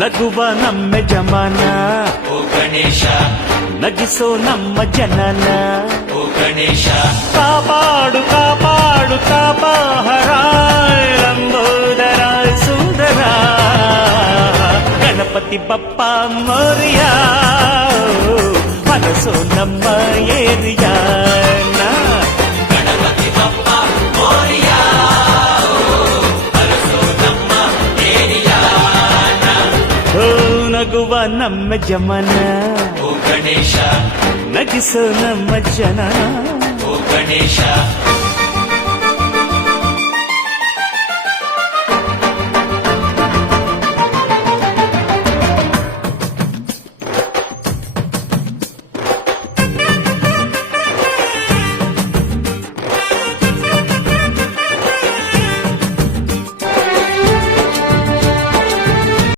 ನಗುವ ನಮ್ಮ ಜಮಾನ ಓ ಗಣೇಶ ನಗಿಸೋ ನಮ್ಮ ಜನನ ಓ ಗಣೇಶ ಕಾಪಾಡು ಕಾಪಾಡು ತಾಪಹರ ಲಂಬೋದರ ಸುಂದರ ಗಣಪತಿ ಬಪ್ಪ ಮೋರಿಯ ಮನಸ್ಸು ನಮ್ಮ ಏರಿಯಾನ ಗಣಪತಿ ಬಪ್ಪ ಮೋರಿಯ ಅರಸೋ ನಮ್ಮ ಏರಿಯಾನ ಓ ನಗುವ ನಮ್ಮ ಜಮನ ಓ ಗಣೇಶ ನಗಿಸೋ ನಮ್ಮ ಜನ ಓ ಗಣೇಶ